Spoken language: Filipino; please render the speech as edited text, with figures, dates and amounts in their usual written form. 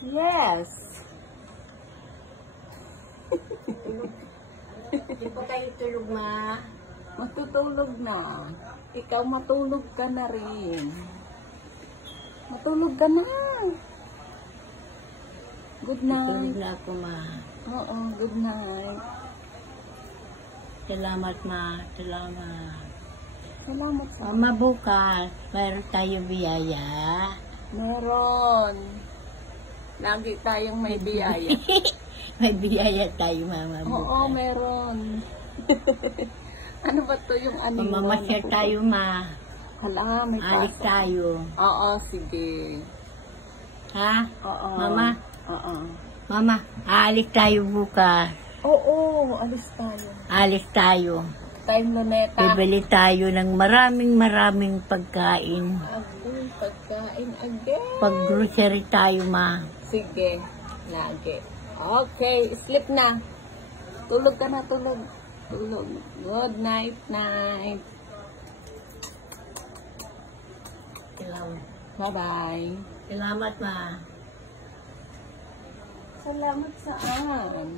Yes. Di pa kayo tulog, ma? Matutulog na. Ikaw matulog ka na rin. Matulog ka na. Good Tulog night. na ako, ma. Oo, good night. Salamat, ma. Salamat. Salamat sa... Mama, bukas, mayroon tayo biyaya. Meron. Lagi tayong may biyaya. May biyaya tayo, mama, bukas. Oo, meron. Ano ba to yung ano? Mamamasyal tayo, ma. Hala, may Alis pasok. tayo. Oo, sige. Ha? Oo. Mama? Oo. Mama, aalis tayo bukas. Oo, alis tayo. Alis tayo. Time luneta. Bibili tayo ng maraming pagkain. Agoy, pagkain again. Pag-grocery tayo, ma. Sige, lagi. Okay, sleep na. Tulog ka na, tulog. Tulog. Good night, night. Salamat. Bye-bye. Salamat, ma. Salamat saan?